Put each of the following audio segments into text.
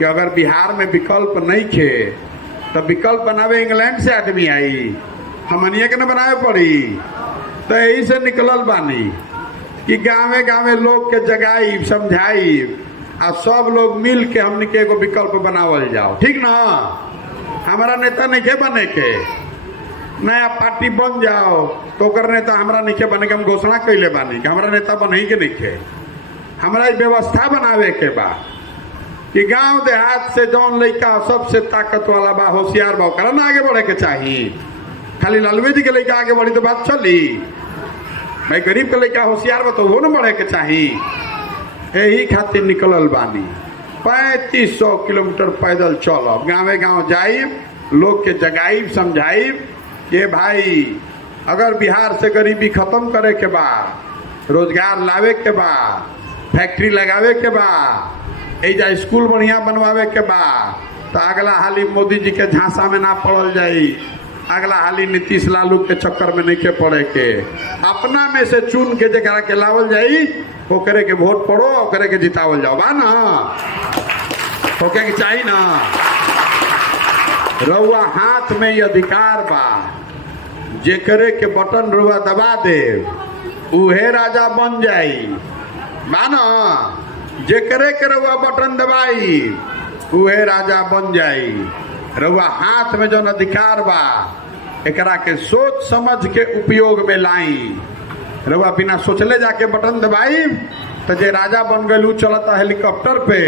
कि अगर बिहार में विकल्प नहीं खे तो विकल्प बनावे इंग्लैंड से आदमी आई, हमनिया के न बनावे पड़ी। तो यही से निकलल बानी कि गाँवे गाँवे लोग के जगाई समझाई आ सब लोग मिल के हमने के एगो विकल्प बनावल जाओ, ठीक ना। हमारा नेता नहीं के बने के, नया पार्टी बन जाओ तो ओकर नेता हमारा नहीं के बने के हम घोषणा कैले बानी कि हमारा नेता बने के नहीं के। हमारा व्यवस्था बनावे के बा कि गांव देहात से जौन लड़का सबसे ताकत वाला बा, होशियार बा, ओकरा ना आगे बढ़े के चाहिए। खाली लालवे जी के लड़का आगे बढ़ी तो बात चली, भाई गरीब के लड़का होशियार बा तो वो न बढ़े के चाहिए। यही खातिर निकलल बानी 3500 किलोमीटर पैदल चलब, गाँवे गाँव जाइब, लोग के जगाइब समझाइब कि भाई अगर बिहार से गरीबी खत्म करे के बा, रोजगार लावे के बा, फैक्ट्री लगावे के बा, एजा स्कूल बढ़िया बनवावे के बा, तो अगला हाली मोदी जी के झांसा में ना पड़ल जाई, अगला हाली नीतीश लालू के चक्कर में नहीं के पड़े के, अपना में से चुन के जरा के लावल जाई, ओकरे के वोट पड़ो, ओकरे के जितावल जाओ, बा ना होके के चाहिए ना। रउआ हाथ में ये अधिकार बा, जेकरे के बटन रउआ दबा दे उहे राजा बन जाई, बा ना। जेकरे के रउआ बटन दबाई उहे राजा बन जाई। रउआ हाथ में जौन अधिकार बा एकरा के सोच समझ के उपयोग में लाई। रउआ बिना सोचले जाके बटन दबाई तो जे राजा बन गए चलता हेलीकॉप्टर पे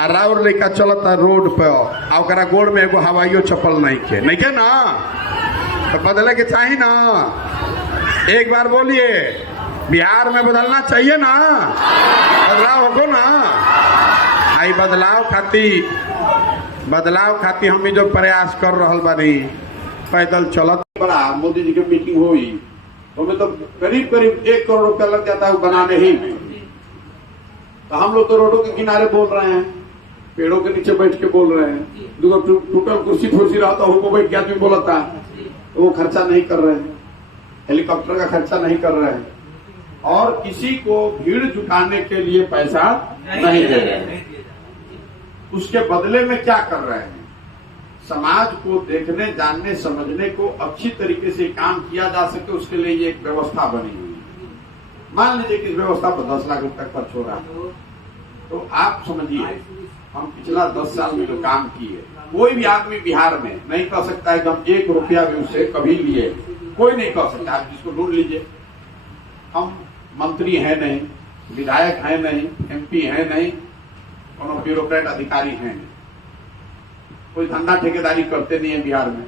आ राउर लड़का चलता रोड पे आ ओकरा गोड़ में एगो हवाइयो चप्पल नहीं के ना, तो बदले के चाहिए ना। एक बार बोलिए, बिहार में बदलना चाहिए ना, बदलाव होगो ना। आई बदलाव खातिर हम जो प्रयास कर रहा बानी, पैदल चलत बड़ा मोदी जी की मीटिंग हुई तो में तो करीब 1 करोड़ रुपया लग जाता है बनाने ही में। तो हम लोग तो रोडों के किनारे बोल रहे हैं, पेड़ों के नीचे बैठ के बोल रहे हैं, टूटल कुर्सी फुर्सी रहता हूँ बैठ के आदमी बोलता है, तो वो खर्चा नहीं कर रहे हैं, हेलीकॉप्टर का खर्चा नहीं कर रहे हैं, और किसी को भीड़ जुटाने के लिए पैसा नहीं दे रहे हैं। उसके बदले में क्या कर रहे हैं, समाज को देखने जानने समझने को अच्छी तरीके से काम किया जा सके उसके लिए ये एक व्यवस्था बनी हुई है। मान लीजिए कि इस व्यवस्था पर 10 लाख रुपए खर्च हो रहा है, तो आप समझिए हम पिछला 10 साल में जो काम किए, कोई भी आदमी बिहार में नहीं कह सकता है कि हम 1 रुपया भी उससे कभी लिए, कोई नहीं कह सकता। आप जिसको ढूंढ लीजिए, हम मंत्री है नहीं, विधायक है नहीं, MP है नहीं, कोनो ब्यूरोक्रेट अधिकारी है नहीं, कोई धंधा ठेकेदारी करते नहीं है बिहार में,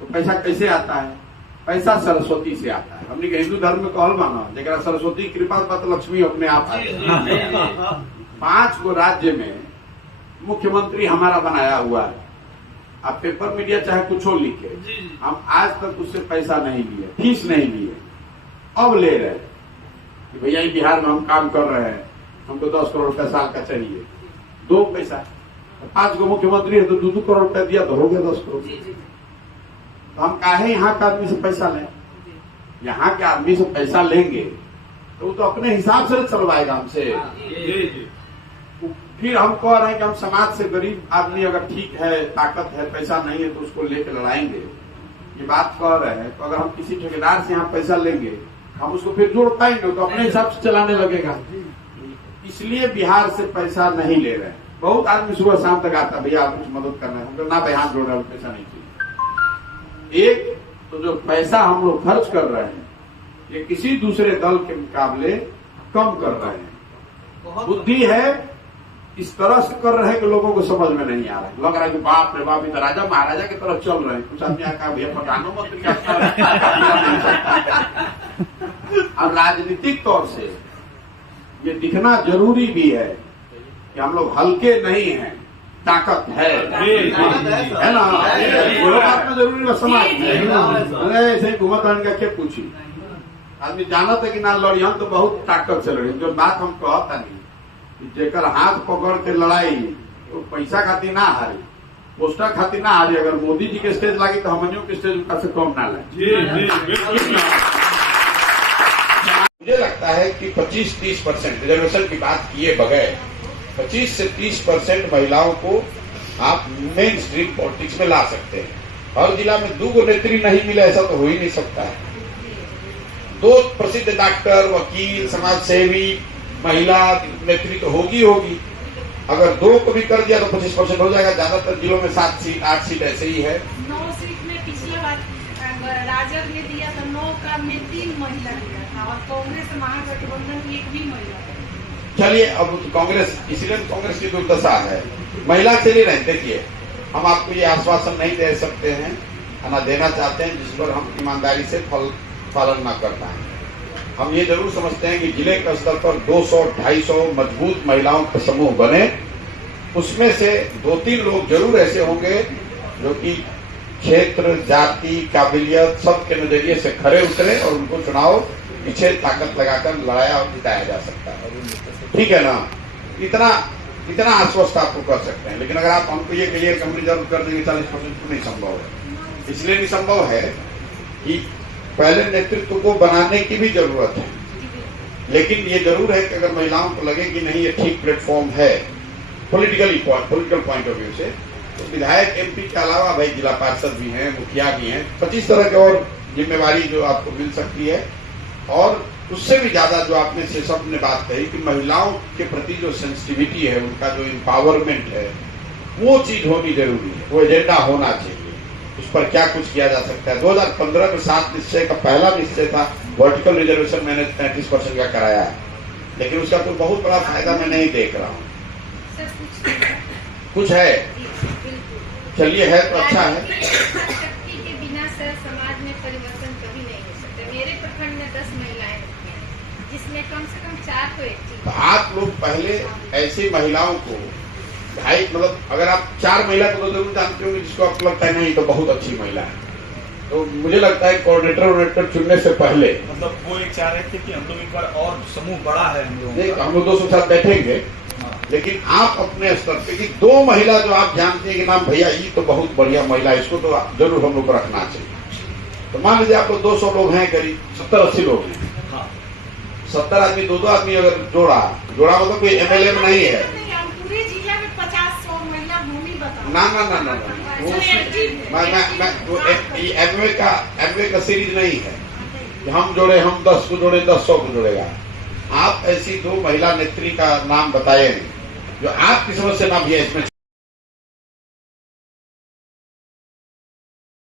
तो पैसा कैसे आता है? पैसा सरस्वती से आता है। हमने हिंदू धर्म में कहल माना जरा सरस्वती कृपा पत लक्ष्मी अपने आप आते हैं। 5 गो राज्य में मुख्यमंत्री हमारा बनाया हुआ है, आप पेपर मीडिया चाहे कुछ हो लिखे, हम आज तक उससे पैसा नहीं लिए, फीस नहीं लिए, अब ले रहे कि भैया बिहार में हम काम कर रहे हैं, हमको 10 करोड़ रुपया साल का चाहिए, 2 पैसा। 5 गो मुख्यमंत्री है तो 2 करोड़ रुपया दिया तो हो गया 10 करोड़। तो हम काहे यहाँ के आदमी से पैसा लें? यहाँ के आदमी से पैसा लेंगे तो वो तो अपने हिसाब से चलवाएगा हमसे। फिर हम कह रहे हैं कि हम समाज से गरीब आदमी अगर ठीक है, ताकत है, पैसा नहीं है तो उसको लेकर लड़ाएंगे, ये बात कह रहे हैं। तो अगर हम किसी ठेकेदार से यहाँ पैसा लेंगे हम उसको फिर जोड़ पाएंगे तो अपने हिसाब से चलाने लगेगा। इसलिए बिहार से पैसा नहीं ले रहे हैं। बहुत आदमी सुबह शाम तक आता, भैया आप कुछ मदद करना है, हम ना भाई हाथ जोड़ रहे हैं, पैसा नहीं चाहिए। एक तो जो पैसा हम लोग खर्च कर रहे हैं ये किसी दूसरे दल के मुकाबले कम कर रहे हैं। बुद्धि है इस तरह से कर रहे हैं कि लोगों को समझ में नहीं आ रहा है, लग रहा है कि बाप रे बाप इधर राजा महाराजा की तरफ चल रहे हैं। कुछ आदमी कहा भैया प्रधानमंत्री और राजनीतिक तौर से ये दिखना जरूरी भी है कि हम लोग हल्के नहीं हैं, ताकत है ना, बात में जरूरी है समाज में। ऐसे घूमत का क्या पूछी, आदमी जाना था कि ना लड़ियन तो बहुत ताकत से लड़ी। जो बात हम कहता नहीं, जेकर हाथ पकड़ के लड़ाई तो पैसा खातिर ना हारी, पोस्टर खातिर ना हारी। अगर मोदी जी के स्टेज लगी तो हमनियों के स्टेज से कम ना लगे। मुझे लगता है कि 25-30% रिजर्वेशन की बात किए बगैर 25 से 30% महिलाओं को आप मेन स्ट्रीम पॉलिटिक्स में ला सकते हैं। हर जिला में 2 नेत्री नहीं मिले ऐसा तो हो ही नहीं सकता है। 2 प्रसिद्ध डॉक्टर, वकील, समाज सेवी, महिला नेत्री तो होगी। अगर 2 को भी कर दिया तो 25% हो जाएगा। ज्यादातर जिलों में 7 सीट 8 सीट ऐसे ही है। 9 सीट में पिछले बार राजद ने दिया था, 9 का में 3 महिला दिया था और कांग्रेस महागठबंधन की 1 भी महिला। चलिए अब कांग्रेस, इसलिए कांग्रेस की दुर्दशा है, महिला चली नहीं। देखिए हम आपको ये आश्वासन नहीं दे सकते हैं, ना देना चाहते हैं जिस पर हम ईमानदारी से पालन न कर पाए। हम ये जरूर समझते हैं कि जिले के स्तर पर 200-250 मजबूत महिलाओं का समूह बने, उसमें से 2-3 लोग जरूर ऐसे होंगे जो कि क्षेत्र, जाति, काबिलियत सब के नजरिए से खरे उतरे और उनको चुनाव पीछे ताकत लगाकर लड़ाया और जिताया जा सकता है। ठीक है ना? इतना आश्वस्त आपको कर सकते हैं। लेकिन अगर आप हमको ये कहिए कि हम रिजर्व कर देंगे 40%, तो नहीं संभव है। इसलिए नहीं संभव है कि पहले नेतृत्व को बनाने की भी जरूरत है। लेकिन ये जरूर है कि अगर महिलाओं को लगे कि नहीं ये ठीक प्लेटफॉर्म है पॉलिटिकल पॉइंट ऑफ व्यू से, तो विधायक एमपी के अलावा भाई जिला पार्षद भी हैं, मुखिया भी हैं, 25 तरह के और जिम्मेवारी जो आपको मिल सकती है। और उससे भी ज्यादा जो आपने शेषव ने बात कही कि महिलाओं के प्रति जो सेंसिटिविटी है, उनका जो एम्पावरमेंट है, वो चीज होनी जरूरी है, वो एजेंडा होना चाहिए। उस पर क्या कुछ किया जा सकता है। 2015 में 7 निश्चय का पहला निश्चय था, वर्टिकल रिजर्वेशन मैंने 33% का कराया है, लेकिन उसका कोई बहुत बड़ा फायदा मैं नहीं देख रहा हूँ। कुछ है, चलिए है तो अच्छा है। शक्ति के बिना सर समाज में परिवर्तन कभी नहीं हो सकता। मेरे प्रखंड में 10 महिलाएं होती हैं, जिसमें कम से कम 4 तो एक्टिव। तो आप लोग पहले ऐसी महिलाओं को मतलब अगर आप 4 महिला को तो जरूर जानते होंगे जिसको आपको लगता है नहीं तो बहुत अच्छी महिला है, तो मुझे लगता है कोऑर्डिनेटर चुनने से पहले मतलब वो एक चाह रहे थे कि हम लोग एक बार और समूह बड़ा है हम लोग 200 साथ बैठेंगे। लेकिन आप अपने स्तर पे कि 2 महिला जो आप जानते हैं कि नाम भैया ये तो बहुत बढ़िया महिला, इसको तो जरूर हम लोग को रखना चाहिए। तो मान लीजिए आप लोग 200 लोग हैं, करीब 70-80 लोग हैं। 70 आदमी 2-2 आदमी अगर जोड़ा मतलब कोई एमएलए में नहीं है। पूरे जिले में 50-100 महिला भूमि बताओ। ना वो एमवे का सीरीज नहीं है कि हम जोड़े, हम 10 को जोड़े 10-100 को जोड़ेगा। आप ऐसी 2 महिला नेत्री का नाम बताए जो आपकी समझ से ना भी है इसमें